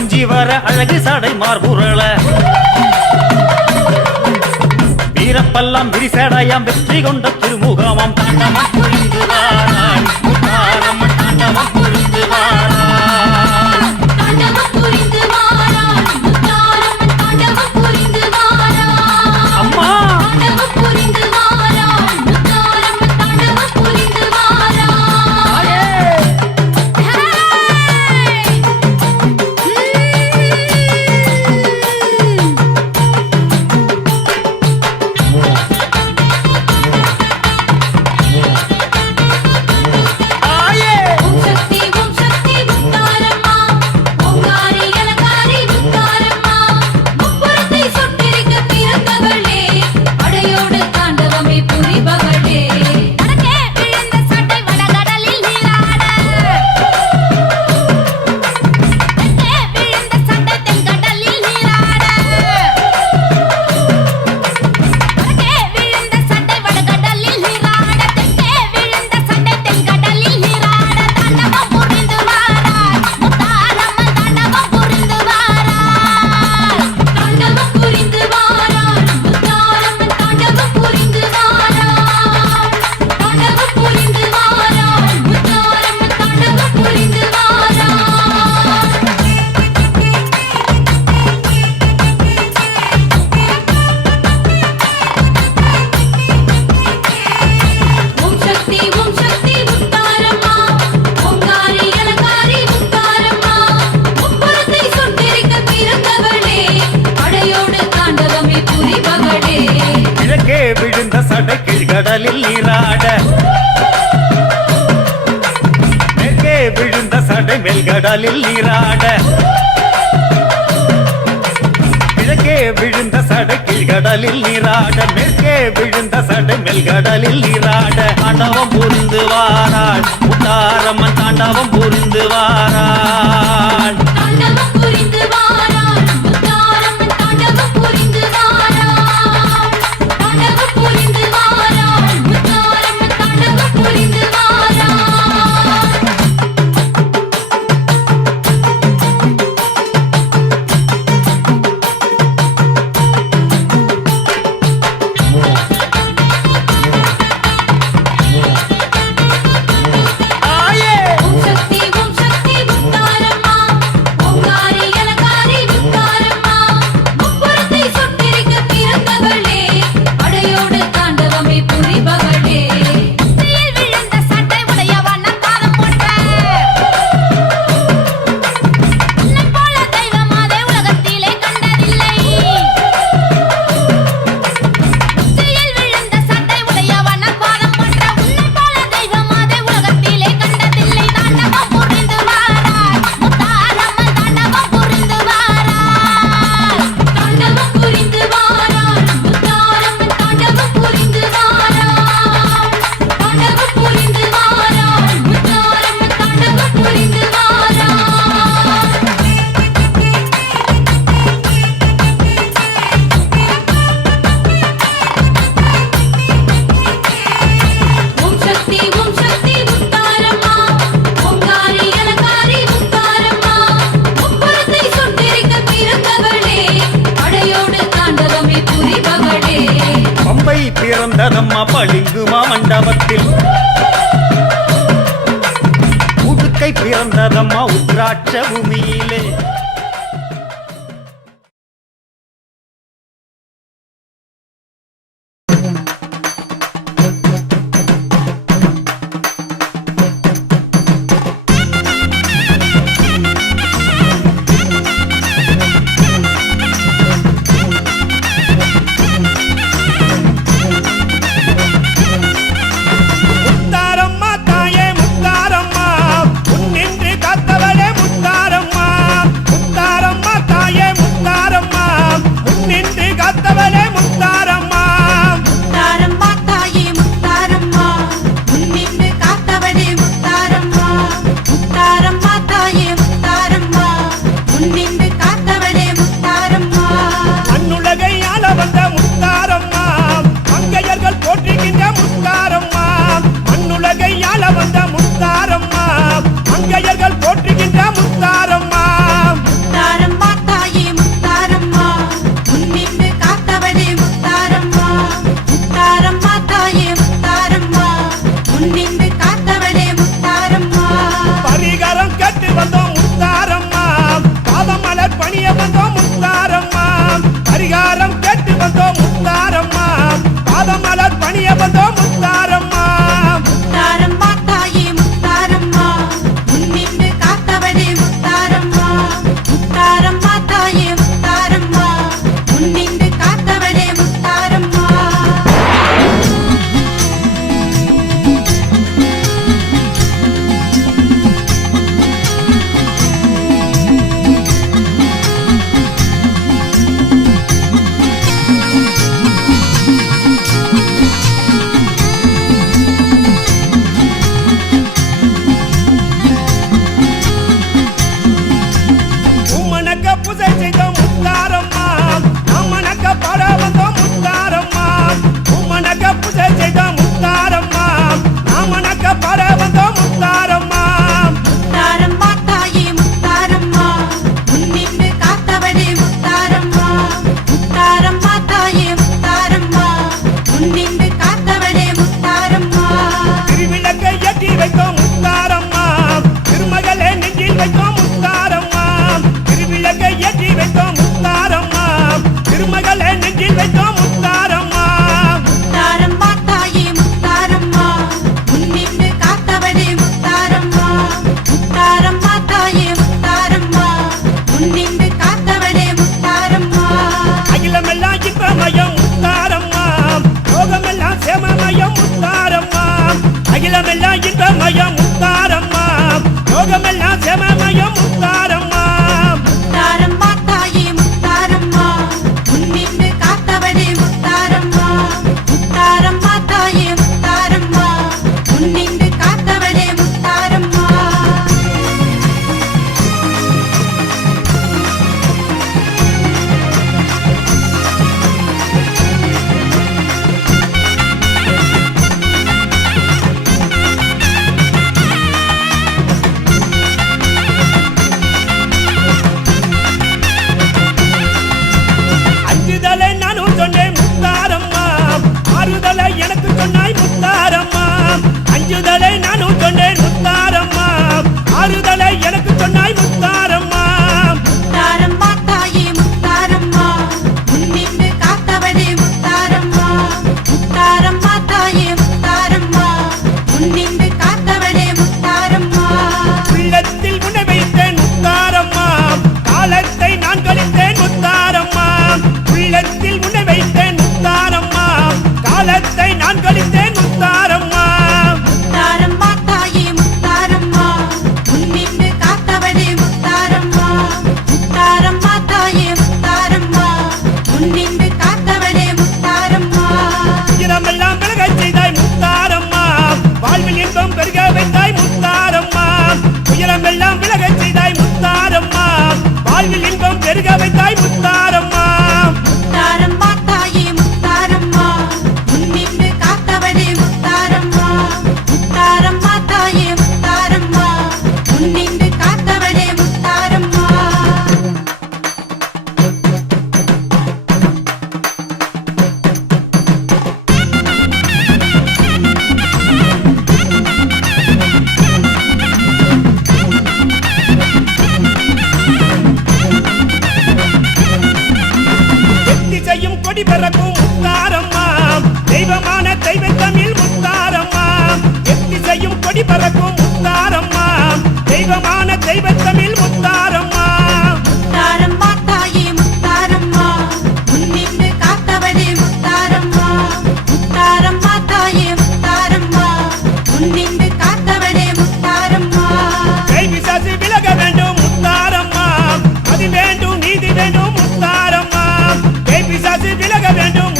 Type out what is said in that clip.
கொஞ்சி வர அழகு சடை மார்புரள. வீரப்பெல்லாம் விரிசடையாம் வெற்றி கொண்ட திருமுகமாம். தாண்டமா கடலில் நீராட. மேற்கே விழுந்த சடை மேல் கடலில் நீராட. கிழக்கே விழுந்த சடை கீழ்கடலில் நீராட. மேற்கே விழுந்த சடை மேல் கடலில் நீராட. அனவம் புரிந்து வா. பம்பை பிறந்ததம்மா பளிங்குமா மண்டபத்தில். உடுக்கை பிறந்ததம்மா உத்ராட்ச பூமியிலே. மருமகளை நெஞ்சில் வைத்தோம் ஆறுதலை நானும் சொன்னேன் முத்தாரம்மா ஆறுதலை எனக்கு சொன்னாய் முத்தாரம்மா அஞ்சுதலை Yeah, we're doing.